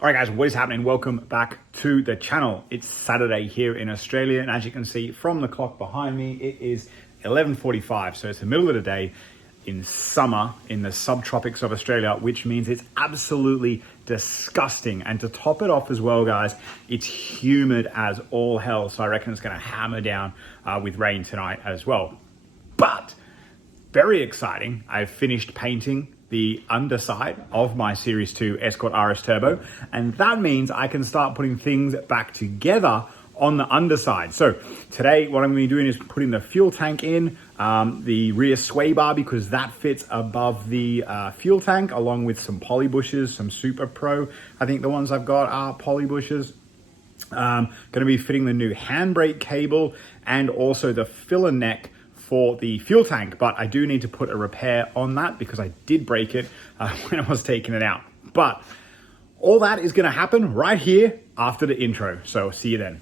All right, guys, what is happening? Welcome back to the channel. It's Saturday here in Australia, and as you can see from the clock behind me, it is 11:45. So it's the middle of the day in summer in the subtropics of Australia, which means it's absolutely disgusting. And to top it off as well, guys, it's humid as all hell. So I reckon it's going to hammer down with rain tonight as well. But very exciting, I've finished painting the underside of my Series 2 Escort RS Turbo, and that means I can start putting things back together on the underside. So today what I'm going to be doing is putting the fuel tank in, the rear sway bar, because that fits above the fuel tank, along with some poly bushes, some Super Pro. I think the ones I've got are poly bushes. Going to be fitting the new handbrake cable and also the filler neck for the fuel tank, but I do need to put a repair on that because I did break it when I was taking it out. But all that is gonna happen right here after the intro. So see you then.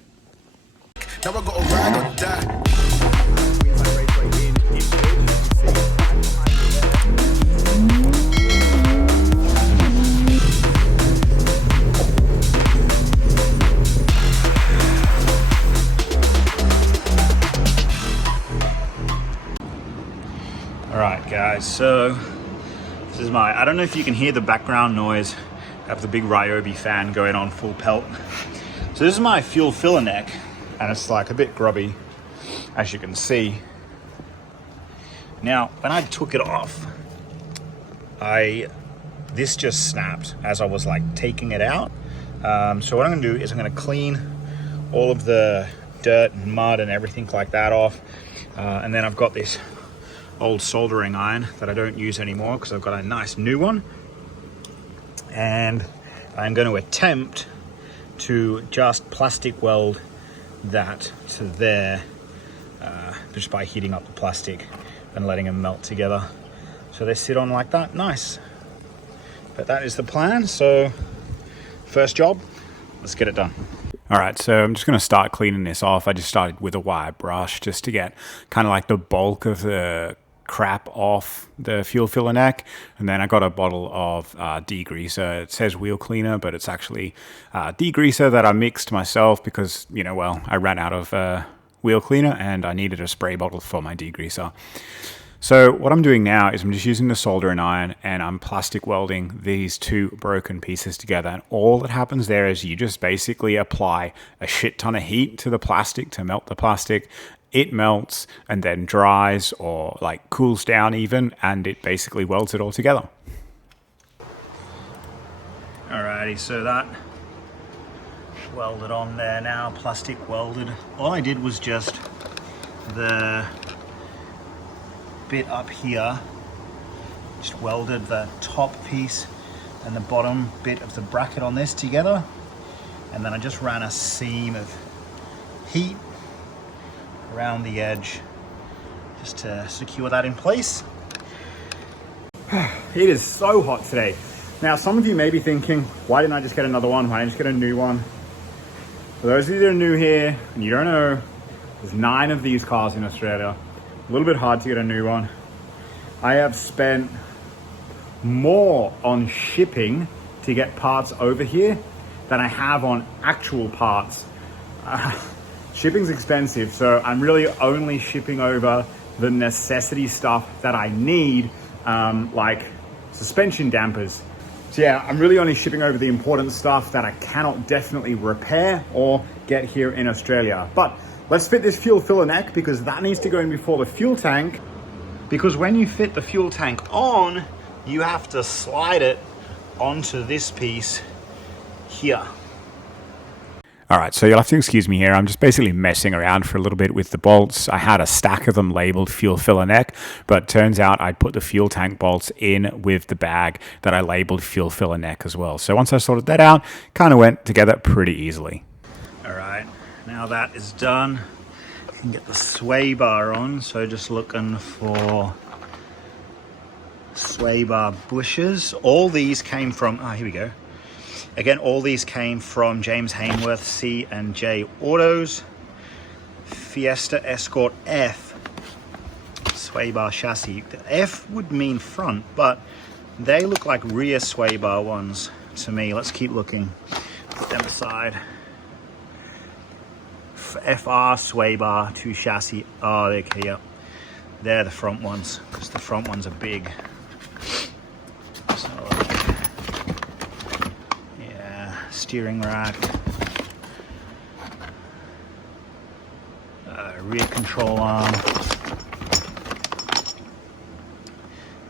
Now I gotta ride or die. Alright guys, so this is I don't know if you can hear the background noise. I have the big Ryobi fan going on full pelt. So this is my fuel filler neck, and it's like a bit grubby, as you can see. Now, when I took it off, this just snapped as I was like taking it out. So what I'm gonna do is I'm gonna clean all of the dirt and mud and everything like that off. And then I've got this old soldering iron that I don't use anymore because I've got a nice new one, and I'm going to attempt to just plastic weld that to there just by heating up the plastic and letting them melt together so they sit on like that. Nice. But that is the plan. So first job, let's get it done. All right, so I'm just going to start cleaning this off. I just started with a wire brush just to get kind of like the bulk of the crap off the fuel filler neck, and then I got a bottle of degreaser. It says wheel cleaner, but it's actually degreaser that I mixed myself because, you know, well, I ran out of wheel cleaner and I needed a spray bottle for my degreaser. So what I'm doing now is I'm just using the soldering iron and I'm plastic welding these two broken pieces together, and all that happens there is you just basically apply a shit ton of heat to the plastic to melt the plastic. It melts and then dries or like cools down even, and it basically welds it all together. Alrighty, so that welded on there now, plastic welded. All I did was just the bit up here, just welded the top piece and the bottom bit of the bracket on this together, and then I just ran a seam of heat around the edge just to secure that in place. It is so hot today. Now, some of you may be thinking, why didn't I just get another one? Why didn't I just get a new one? For those of you that are new here and you don't know, there's 9 of these cars in Australia. A little bit hard to get a new one. I have spent more on shipping to get parts over here than I have on actual parts. Shipping's expensive, so I'm really only shipping over the necessity stuff that I need, like suspension dampers. So yeah, I'm really only shipping over the important stuff that I cannot definitely repair or get here in Australia. But let's fit this fuel filler neck because that needs to go in before the fuel tank, because when you fit the fuel tank on, you have to slide it onto this piece here. All right, so you'll have to excuse me here. I'm just basically messing around for a little bit with the bolts. I had a stack of them labeled fuel filler neck, but turns out I'd put the fuel tank bolts in with the bag that I labeled fuel filler neck as well. So once I sorted that out, kind of went together pretty easily. All right, now that is done, I can get the sway bar on. So just looking for sway bar bushes. All these came from, here we go. Again, all these came from James Hainworth C&J Autos. Fiesta Escort F sway bar chassis. The F would mean front, but they look like rear sway bar ones. to me. Let's keep looking. Put them aside. FR sway bar, 2 chassis. Oh, they're here. They're the front ones, because the front ones are big. So, yeah, steering rack. Rear control arm.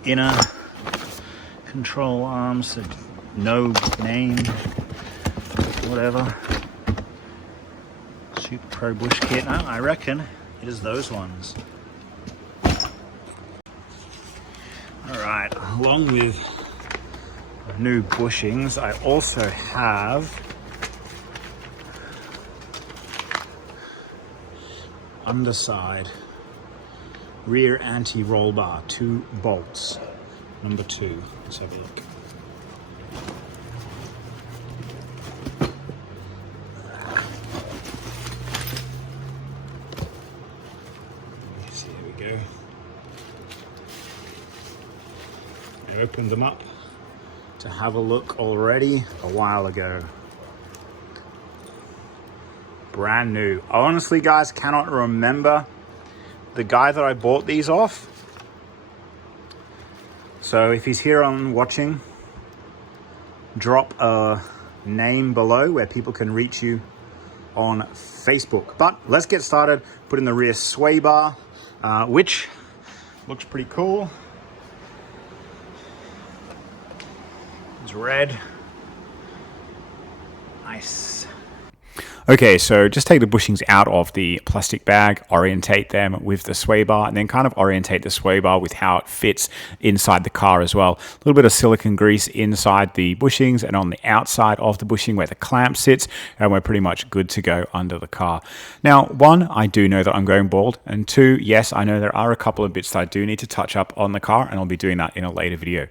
Inner control arms, no name, whatever. Super Pro bush kit. Oh, I reckon it is those ones. Alright, along with new bushings, I also have underside rear anti-roll bar, 2 bolts, number 2. Let's have a look. Yes, here we go. I opened them up to have a look already a while ago. Brand new. I honestly, guys, cannot remember the guy that I bought these off. So if he's here on watching, drop a name below where people can reach you on Facebook. But let's get started. Put in the rear sway bar, which looks pretty cool. It's red. Nice. Okay, so just take the bushings out of the plastic bag, orientate them with the sway bar, and then kind of orientate the sway bar with how it fits inside the car as well. A little bit of silicone grease inside the bushings and on the outside of the bushing where the clamp sits, and we're pretty much good to go under the car. Now, 1, I do know that I'm going bald, and 2, yes, I know there are a couple of bits that I do need to touch up on the car, and I'll be doing that in a later video.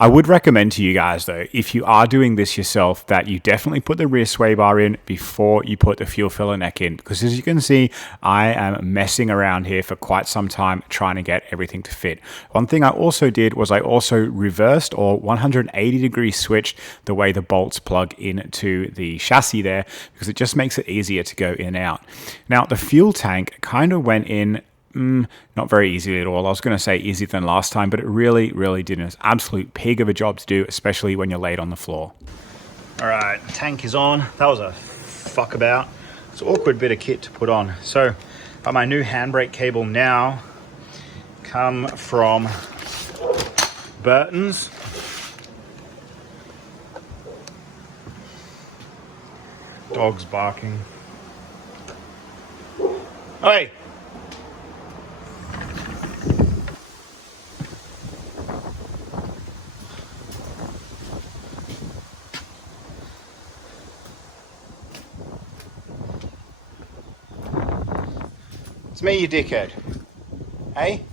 I would recommend to you guys, though, if you are doing this yourself, that you definitely put the rear sway bar in before you put the fuel filler neck in, because as you can see, I am messing around here for quite some time trying to get everything to fit. One thing I also did was I also reversed or 180 degree switched the way the bolts plug into the chassis there, because it just makes it easier to go in and out. Now, the fuel tank kind of went in not very easy at all. I was going to say easier than last time, but it really didn't. It's an absolute pig of a job to do, especially when you're laid on the floor. All right, tank is on. That was a fuck about. It's an awkward bit of kit to put on. So my new handbrake cable now come from Burton's. Dog's barking. Hey! It's me, you dickhead. Hey?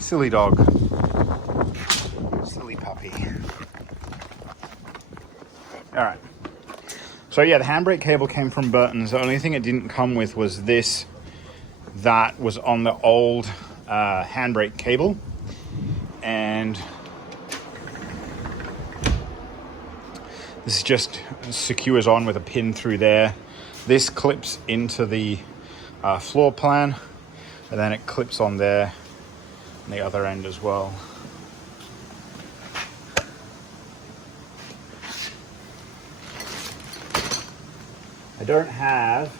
Silly dog. Silly puppy. Alright. So yeah, the handbrake cable came from Burton's. The only thing it didn't come with was this. That was on the old handbrake cable. And this just secures on with a pin through there. This clips into the floor plan, and then it clips on there on the other end as well. I don't have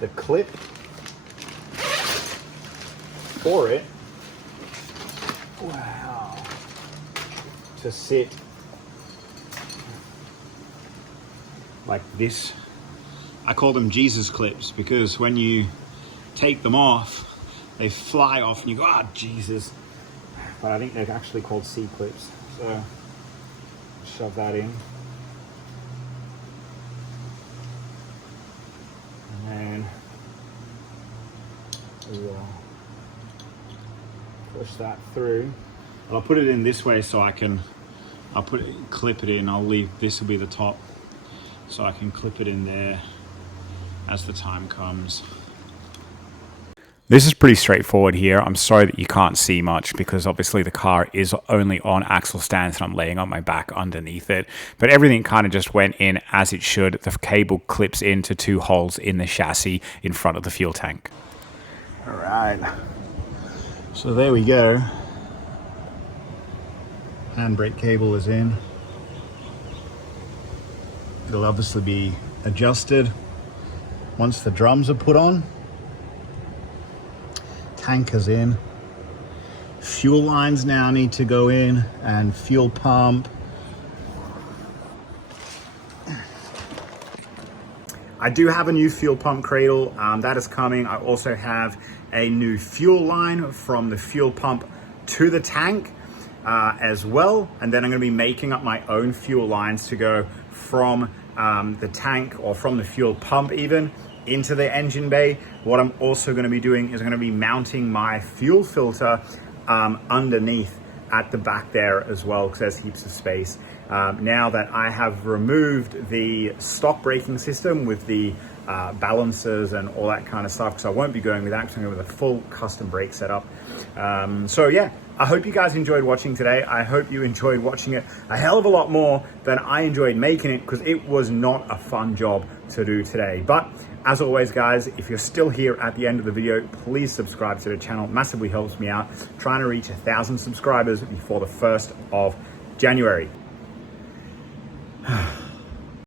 the clip for it. Wow. To sit like this. I call them Jesus clips because when you take them off, they fly off and you go, ah, Jesus. But I think they're actually called C clips. So shove that in. And then we'll push that through. I'll put it in this way so I'll clip it in. I'll leave, this will be the top, so I can clip it in there as the time comes. This is pretty straightforward here. I'm sorry that you can't see much because obviously the car is only on axle stands and I'm laying on my back underneath it. But everything kind of just went in as it should. The cable clips into 2 holes in the chassis in front of the fuel tank. All right. So there we go. Handbrake cable is in. It'll obviously be adjusted once the drums are put on. Tanker's in. Fuel lines now need to go in, and fuel pump. I do have a new fuel pump cradle that is coming. I also have a new fuel line from the fuel pump to the tank as well. And then I'm going to be making up my own fuel lines to go from the tank, or from the fuel pump even, into the engine bay. What I'm also going to be doing is I'm going to be mounting my fuel filter underneath at the back there as well, because there's heaps of space. Now that I have removed the stock braking system with the balancers and all that kind of stuff, because I won't be going with that, because I'm going with a full custom brake setup. So yeah, I hope you guys enjoyed watching today. I hope you enjoyed watching it a hell of a lot more than I enjoyed making it, because it was not a fun job to do today. But as always, guys, if you're still here at the end of the video, please subscribe to the channel. Massively helps me out, trying to reach 1,000 subscribers before the 1st of January.